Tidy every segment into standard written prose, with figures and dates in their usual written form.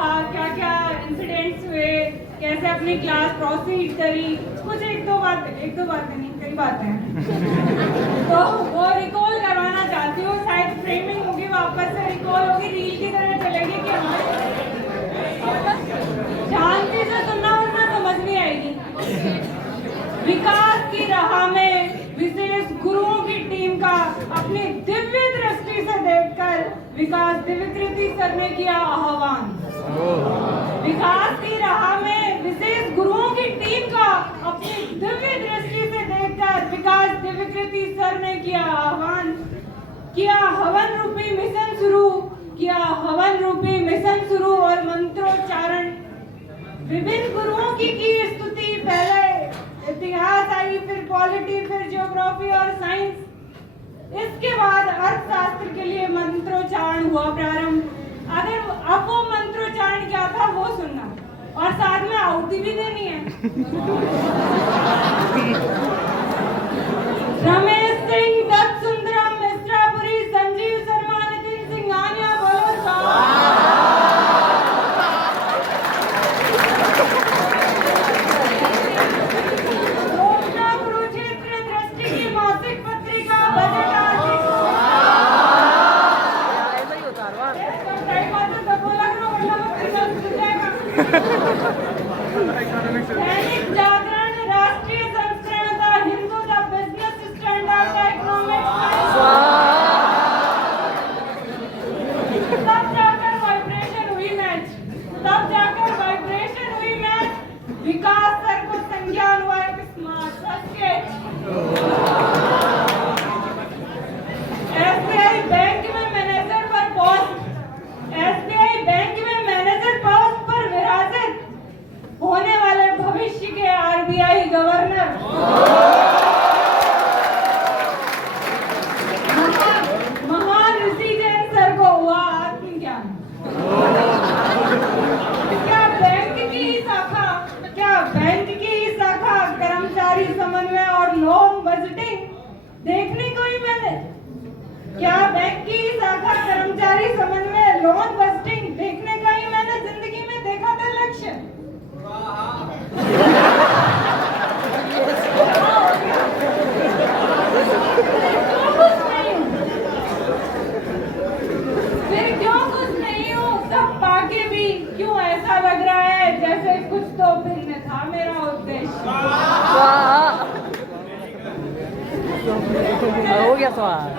रहा, क्या क्या इंसिडेंट्स हुए, कैसे अपनी क्लास प्रोसीड करी, कुछ एक दो बातें नहीं, कई बातें हैं तो वो रिकॉल करवाना चाहती हूँ। शायद फ्रेमिंग होगी, वापस से रिकॉल होगी, रील की तरह चलेगी कि शांति से सुनना वरना समझ नहीं आएगी। विकास की राह में विशेष गुरुओं की टीम का अपनी दिव्य दृष्टि से देखकर विकास दिव्यकृति सर ने किया आह्वान। विकास की राह में विशेष गुरुओं की टीम का अपनी दिव्य दृष्टि से देखकर विकास दिव्यकृति सर ने किया आह्वान। किया हवन रूपी मिशन शुरू और मंत्रोच्चारण। विभिन्न गुरुओं की स्तुति, पहले इतिहास आई, फिर पॉलिटी, फिर ज्योग्राफी और साइंस। इसके बाद अर्थशास्त्र के लिए मंत्रोच्चारण हुआ प्रारंभ। अब वो मंत्रोच्चारण क्या था वो सुनना और साथ में आहुति भी देनी है। रमेश सिंह, दत्त सुंदरम, मिश्रापुरी, संजीव शर्मा, नितिन सिंघानिया, बोलो कुरुक्षेत्र दृष्टि की मासिक पत्रिका बजट दैनिक जागरण, राष्ट्रीय संस्करणता, Hindu, the Business Standard, economics, तब जाकर वाइब्रेशन हुई मैच। विकास सर को संज्ञान हुआ एक स्मार्ट स्केच। एसबीआई बैंक में मैनेजर पोस्ट पर विराजित होने वाले भविष्य के आरबीआई गवर्नर महान ऋषि जैन सर को हुआ आत्मज्ञान। क्या बैंक की शाखा कर्मचारी समन्वय और लोन बजटिंग देखने को ही मैंने लोन बजटिंग देखने का ही मैंने जिंदगी में देखा था लक्ष्य। फिर क्यों कुछ नहीं हूँ, सब पाके भी क्यों ऐसा लग रहा है जैसे कुछ तो भिन्न था मेरा उद्देश्य। हो गया सवाल।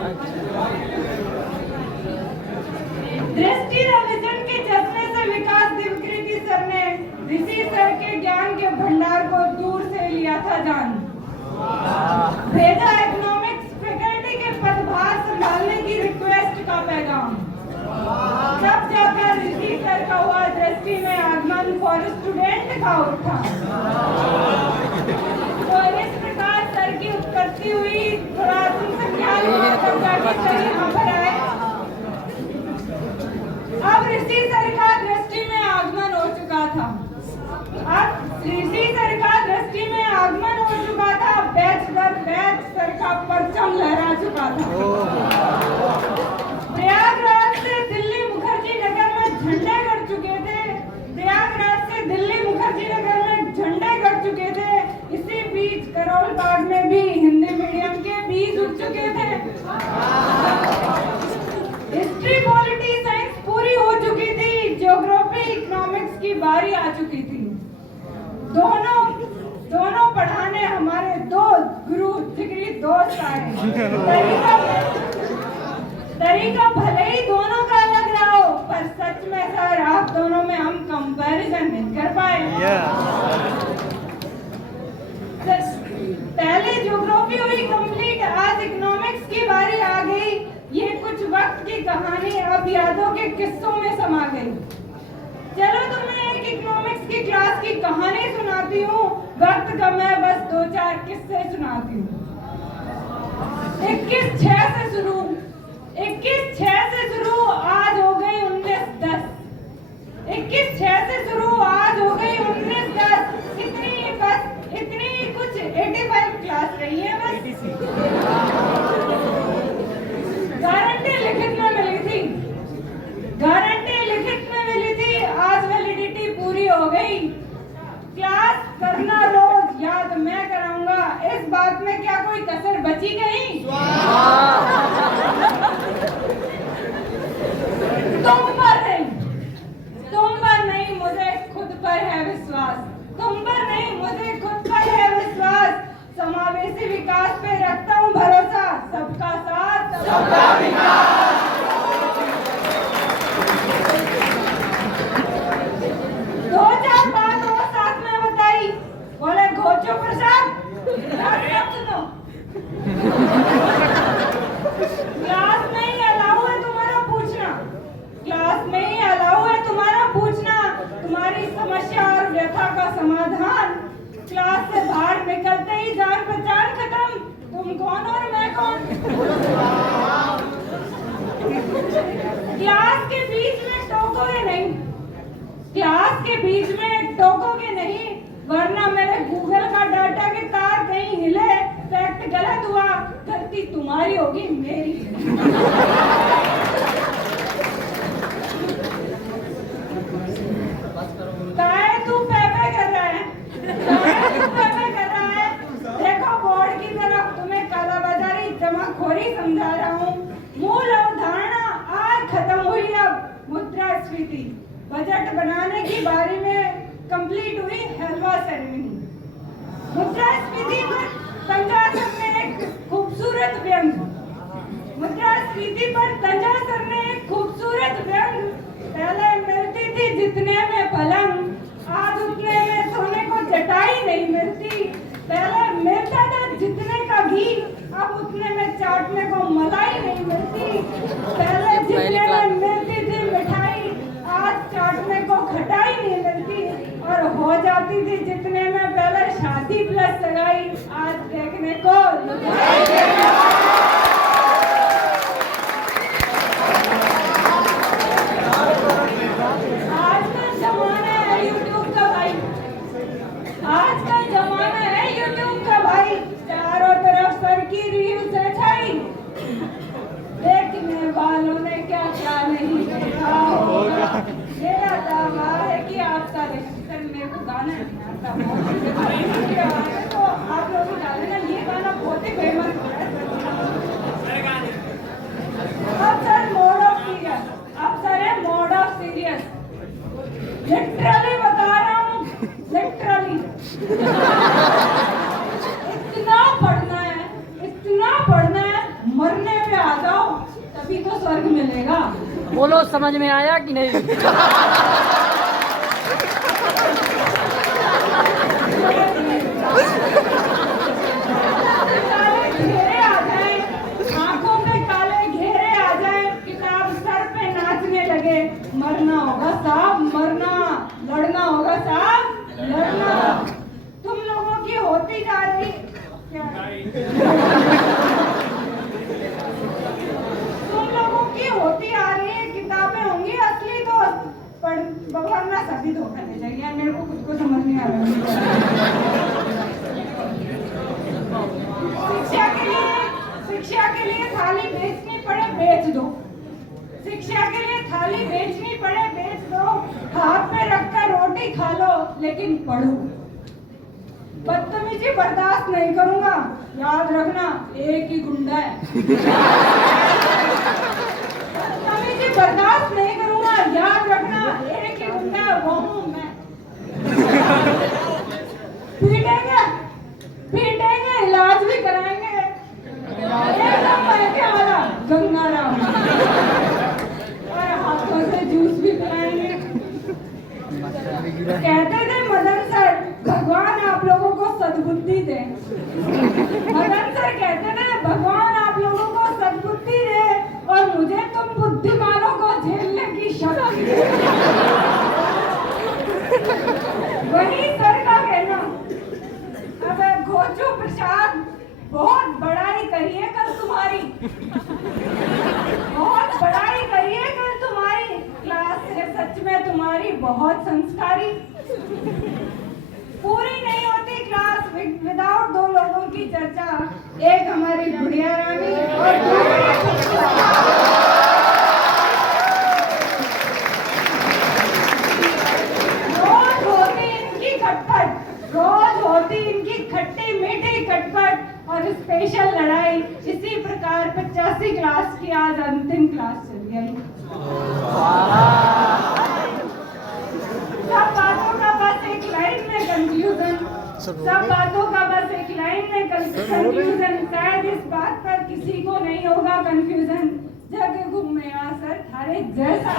दृष्टि विजन के चश्मे से विकास दिव्यकृति सर ने ऋषि सर के ज्ञान के भंडार को दूर से लिया था जान। भेजा इकोनॉमिक्स फैकल्टी के पदभार संभालने की रिक्वेस्ट का पैगाम। तब जाकर ऋषि सर का हुआ दृष्टि में आगमन फॉर स्टूडेंट का उत्थान। तो इस प्रकार सर की उत्पत्ति हुई। थोड़ा आत्मसंज्ञान हुआ, तब जाके सर यहाँ पर आए। अब ऋषि सर का दृष्टि में आगमन हो चुका था। बैच दर बैच सर का परचम लहरा चुका था। प्रयागराज से दिल्ली मुखर्जी नगर में झंडे गड़ चुके थे। इसी बीच करोल बाग में भी हिंदी मीडियम के बीज उठ चुके थे। हिस्ट्री, पॉलिटी, साइंस पूरी हो चुकी थी। ज्योग्राफी, इकोनॉमिक्स की बारी आ चुकी थी। दोनों पढ़ाने हमारे दो गुरु जिगरी दोस्त आए। तरीका भले ही दोनों का अलग रहा हो, पर सच में सर आप दोनों में हम कंपैरिजन नहीं कर पाए। पहले ज्योग्राफी हुई कंप्लीट, आज इकोनॉमिक्स की बारी आ गई। ये कुछ वक्त की कहानी अब यादों के किस्सों में समा गई। चलो तुम्हें एक इकोनॉमिक्स की क्लास की कहानी सुनाती हूँ। वक्त कम है, बस 2-4 किस्से सुनाती हूँ। 21/6 से शुरू आज हो गई 19/10। 21/6 से शुरू आज हो गई 19/10। इतनी कुछ 85 क्लास रही है बस। गारंटी लिखित में मिली थी। आज वे क्लास के बीच में टोकोगे नहीं, क्लास के बीच में टोकोगे नहीं, वरना मेरे गूगल का डाटा के तार कहीं हिले, फैक्ट गलत हुआ, गलती तुम्हारी होगी मेरी। काहे तू पेपे कर रहा है, काहे तू पेपे कर रहा है? देखो बोर्ड की तरफ, तुम्हें कालाबाजारी जमाखोरी समझा रहा हूँ। मूल अवधारणा आज खत्म हुई। अब मुद्रास्फीति बजट बनाने की बारी में कंप्लीट हुई हलवा सेरेमनी। मुद्रास्फीति पर तंजा सर ने एक खूबसूरत व्यंग, मुद्रास्फीति पर तंजा सर ने एक खूबसूरत व्यंग, पहले मिलती थी जितने में पलंग, आज उतने में सोने को चटाई नहीं मिलती। पहले मिलता था जितने का घी, अब उतने में चाटने को मलाई नहीं मिलती। पहले जितने में मिलती थी मिठाई, आज चाटने को खटाई नहीं मिलती। और हो जाती थी जितने में पहले शादी प्लस सगाई, आज देखने को वालों ने क्या क्या नहीं देखा होगा। मेरा दावा है कि आपका रिएक्शन मेरे को गाना नहीं आता, तो आप लोग डाले ना, ये गाना बहुत ही फेमस हो रहा है। अब सर मोड ऑफ सीरियस, अब सर है मोड ऑफ सीरियस, लिटरली बता रहा हूँ, लिटरली इतना पढ़ना है, इतना पढ़ना है, मरने पे आ जाओ तभी तो स्वर्ग मिलेगा। बोलो समझ में आया कि नहीं? काले घेरे आ जाए, आंखों पे काले घेरे आ जाए, किताब सर पे नाचने लगे, मरना होगा साहब मरना, लड़ना होगा साहब लड़ना। तुम लोगों की होती जा रही होती आ रही है, किताबें होंगी असली दोस्त, पर भगवान ना सभी धोखा दे जाएगी। मेरे को खुद को समझ नहीं आ रहा। शिक्षा के लिए थाली बेचनी पड़े बेच दो, शिक्षा के लिए थाली बेचनी पड़े बेच दो, हाथ में रखकर रोटी खा लो लेकिन पढ़ो। बदतमीजी बर्दाश्त नहीं करूंगा, याद रखना एक ही गुंडा है। बदतमीजी बर्दाश्त नहीं करूंगा, याद रखना एक ही गुंडा है, वो हूं मैं। पीटेंगे पीटेंगे, इलाज भी कराएंगे, एकदम पैके वाला गंगाराम, और हाथों से जूस भी कराएंगे। कहते थे मदन सर, भगवान आप लोगों को सद्बुद्धि दे। मदन सर कहते थे भगवान आप लोगों को सद्बुद्धि दे और मुझे तुम बुद्धिमानों को झेलने की शक्ति दे। वही सर का कहना। अब घोचू प्रसाद, बहुत बड़ाई करिए कल तुम्हारी, बहुत बड़ाई करिए कल तुम्हारी, क्लास है सच में तुम्हारी बहुत संस्कारी। पूरी नहीं होती क्लास विदाउट दो लोगों की चर्चा, एक हमारी बुढ़िया रानी और रोज होती इनकी खटपट, रोज होती इनकी खट्टी मीठी खटपट और स्पेशल लड़ाई। इसी प्रकार 85 क्लास की आज अंतिम क्लास चल गई। सब बातों का बस एक लाइन में कंक्लूजन, सब बातों का बस एक लाइन में कंक्लूजन। शायद इस बात पर किसी को नहीं होगा कंफ्यूजन, जग घूमे असर थारे जैसा।